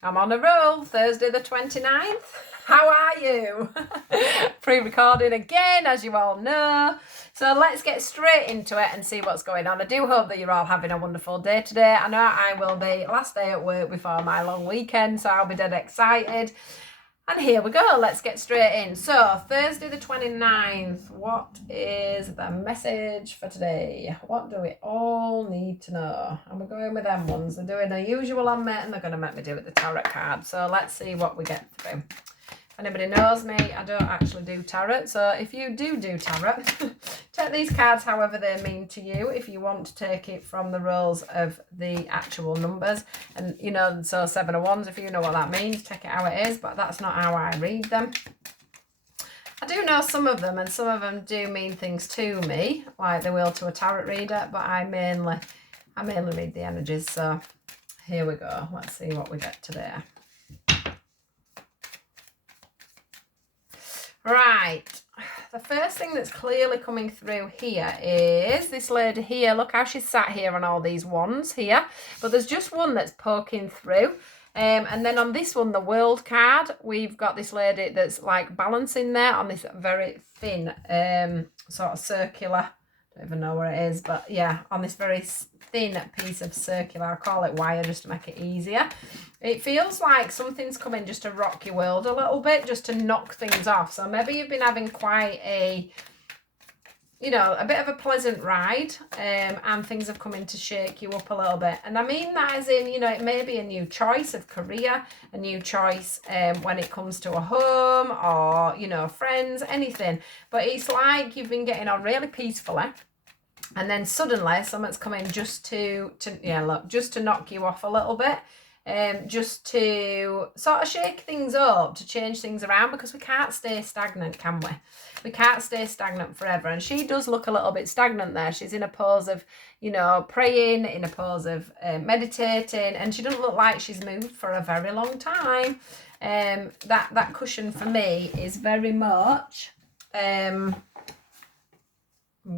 I'm on a roll. Thursday the 29th. How are you? Pre-recording again, as you all know. So let's get straight into it and see what's going on. I do hope that you're all having a wonderful day today. I know I will be. Last day at work before my long weekend, so I'll be dead excited. And here we go, let's get straight in. So, Thursday the 29th, what is the message for today? What do we all need to know? And we're going with them ones. They're doing a usual on me and they're going to make me do it the tarot card. So, let's see what we get through. If anybody knows me, I don't actually do tarot. So, if you do tarot, take these cards however they mean to you. If you want to take it from the rows of the actual numbers. And, you know, so 7 of Wands, if you know what that means, take it how it is. But that's not how I read them. I do know some of them, and some of them do mean things to me, like they will to a tarot reader. But I mainly read the energies. So, here we go. Let's see what we get today. Right, the first thing that's clearly coming through here is this lady here. Look how she's sat here on all these wands here. But there's just one that's poking through. And then on this one, the World card, we've got this lady that's like balancing there on this very thin sort of circular. I don't even know where it is, but yeah, on this very thin piece of circular. I call it wire just to make it easier. It feels like something's coming just to rock your world a little bit, just to knock things off. So maybe you've been having quite a, you know, a bit of a pleasant ride, and things have come in to shake you up a little bit. And I mean that as in, you know, it may be a new choice of career, a new choice when it comes to a home or, you know, friends, anything. But it's like you've been getting on really peacefully. And then suddenly something's coming just to knock you off a little bit. Just to sort of shake things up, to change things around, because we can't stay stagnant, can we? We can't stay stagnant forever. And she does look a little bit stagnant there. She's in a pose of, you know, praying, in a pose of meditating, and she doesn't look like she's moved for a very long time. That cushion for me is very much...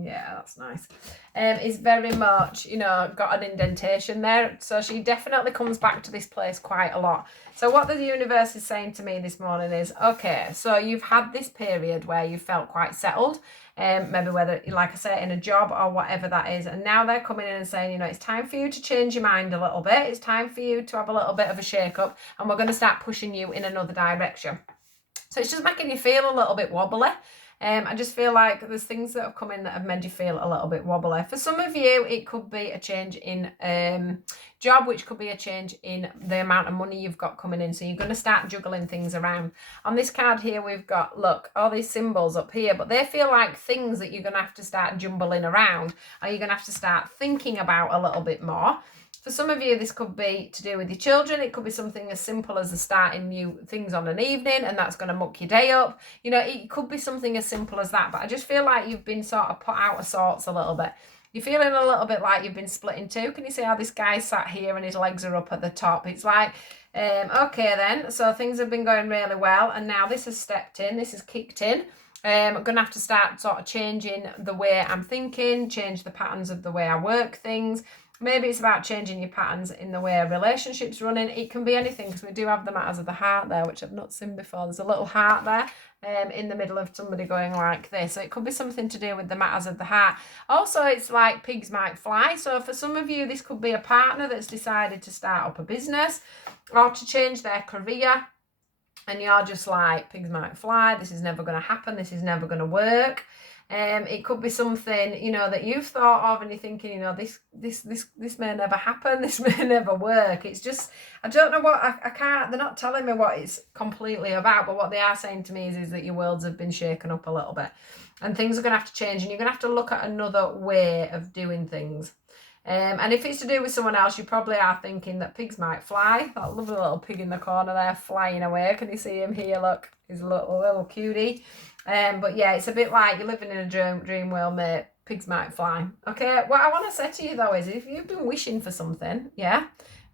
yeah, that's nice. It's very much, you know, got an indentation there. So she definitely comes back to this place quite a lot. So what the universe is saying to me this morning is, okay, so you've had this period where you felt quite settled, maybe whether, like I say, in a job or whatever that is. And now they're coming in and saying, you know, it's time for you to change your mind a little bit. It's time for you to have a little bit of a shake up, and we're going to start pushing you in another direction. So it's just making you feel a little bit wobbly. I just feel like there's things that have come in that have made you feel a little bit wobbly. For some of you, it could be a change in job, which could be a change in the amount of money you've got coming in. So you're going to start juggling things around. On this card here, we've got, look, all these symbols up here, but they feel like things that you're going to have to start jumbling around, or you're going to have to start thinking about a little bit more. For some of you, this could be to do with your children. It could be something as simple as starting new things on an evening, and that's going to muck your day up. You know, it could be something as simple as that. But I just feel like you've been sort of put out of sorts a little bit. You're feeling a little bit like you've been split in two. Can you see how this guy sat here and his legs are up at the top? It's like, okay then, so things have been going really well, and now this has stepped in, this has kicked in. I'm going to have to start sort of changing the way I'm thinking, change the patterns of the way I work things. Maybe it's about changing your patterns in the way a relationship's running. It can be anything, because we do have the matters of the heart there, which I've not seen before. There's a little heart there in the middle of somebody going like this. So it could be something to do with the matters of the heart. Also, it's like pigs might fly. So for some of you, this could be a partner that's decided to start up a business or to change their career. And you're just like, pigs might fly. This is never going to happen. This is never going to work. It could be something, you know, that you've thought of and you're thinking, you know, this may never happen, this may never work. It's just, I don't know what, I can't, they're not telling me what it's completely about, but what they are saying to me is that your worlds have been shaken up a little bit and things are going to have to change, and you're going to have to look at another way of doing things. And if it's to do with someone else, you probably are thinking that pigs might fly. That lovely little pig in the corner there flying away. Can you see him here? Look, he's a little cutie. But yeah, it's a bit like you're living in a dream world, mate. Pigs might fly. Okay, what I want to say to you though is, if you've been wishing for something, yeah,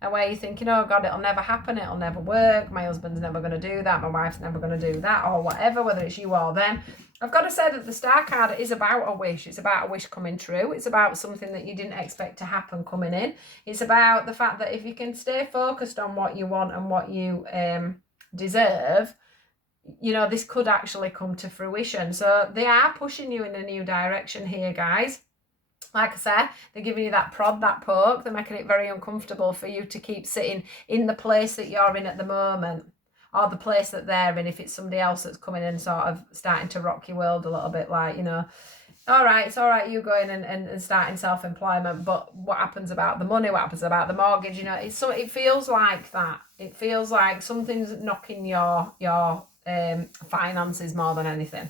and where you're thinking, oh God, it'll never happen, it'll never work, my husband's never going to do that, my wife's never going to do that, or whatever, whether it's you or them. I've got to say that the star card is about a wish. It's about a wish coming true. It's about something that you didn't expect to happen coming in. It's about the fact that if you can stay focused on what you want and what you deserve, you know, this could actually come to fruition. So they are pushing you in a new direction here, guys. Like I said, they're giving you that prod, that poke. They're making it very uncomfortable for you to keep sitting in the place that you're in at the moment, or the place that they're in, if it's somebody else that's coming in sort of starting to rock your world a little bit, like, you know, all right, it's all right, you going and starting self-employment, but what happens about the money, what happens about the mortgage, you know, it feels like that. It feels like something's knocking your finances more than anything.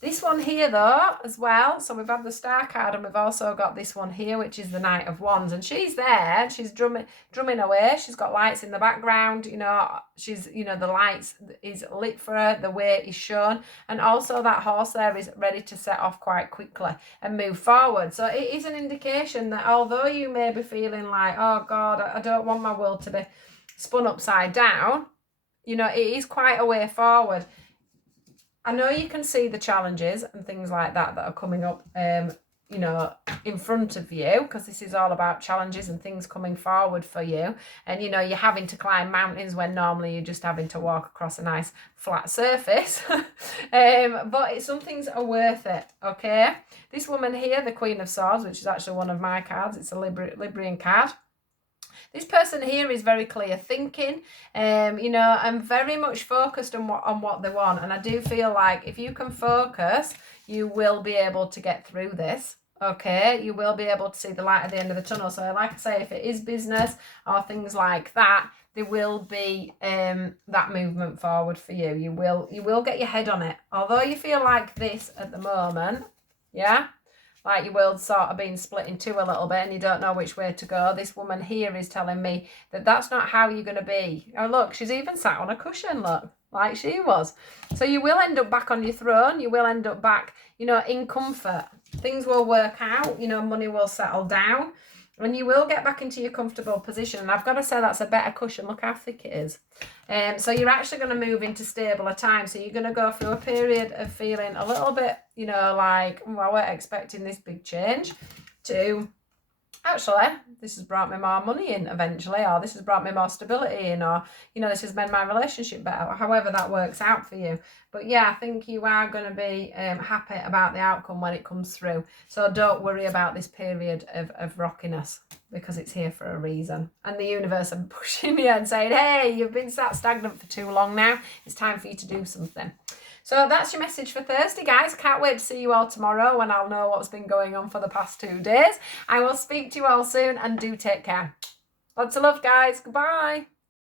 This one here, though, as well, so we've had the star card and we've also got this one here, which is the Knight of Wands, and she's there, she's drumming away, she's got lights in the background, you know, she's, you know, the lights is lit for her, the way is shown, and also that horse there is ready to set off quite quickly and move forward. So it is an indication that although you may be feeling like, oh God, I don't want my world to be spun upside down, you know, it is quite a way forward. I know you can see the challenges and things like that are coming up, you know, in front of you, because this is all about challenges and things coming forward for you. And, you know, you're having to climb mountains when normally you're just having to walk across a nice flat surface. But some things are worth it, okay? This woman here, the Queen of Swords, which is actually one of my cards, it's a Librian card. This person here is very clear thinking, you know, and very much focused on what they want. And I do feel like if you can focus, you will be able to get through this. Okay, you will be able to see the light at the end of the tunnel. So like I say, if it is business or things like that, there will be that movement forward for you. You will get your head on it. Although you feel like this at the moment, yeah, like your world's sort of being split in two a little bit and you don't know which way to go. This woman here is telling me that that's not how you're going to be. Oh, look, she's even sat on a cushion, look, like she was. So you will end up back on your throne. You will end up back, you know, in comfort. Things will work out, you know, money will settle down and you will get back into your comfortable position. And I've got to say that's a better cushion. Look how thick it is. So you're actually going to move into stabler time. So you're going to go through a period of feeling a little bit, you know, like, oh, I weren't expecting this big change, to actually, this has brought me more money in eventually, or this has brought me more stability in, or, you know, this has made my relationship better, however that works out for you. But yeah, I think you are going to be happy about the outcome when it comes through. So don't worry about this period of rockiness, because it's here for a reason. And the universe are pushing you and saying, hey, you've been sat stagnant for too long now. It's time for you to do something. So that's your message for Thursday, guys. Can't wait to see you all tomorrow when I'll know what's been going on for the past 2 days. I will speak to you all soon and do take care. Lots of love, guys. Goodbye.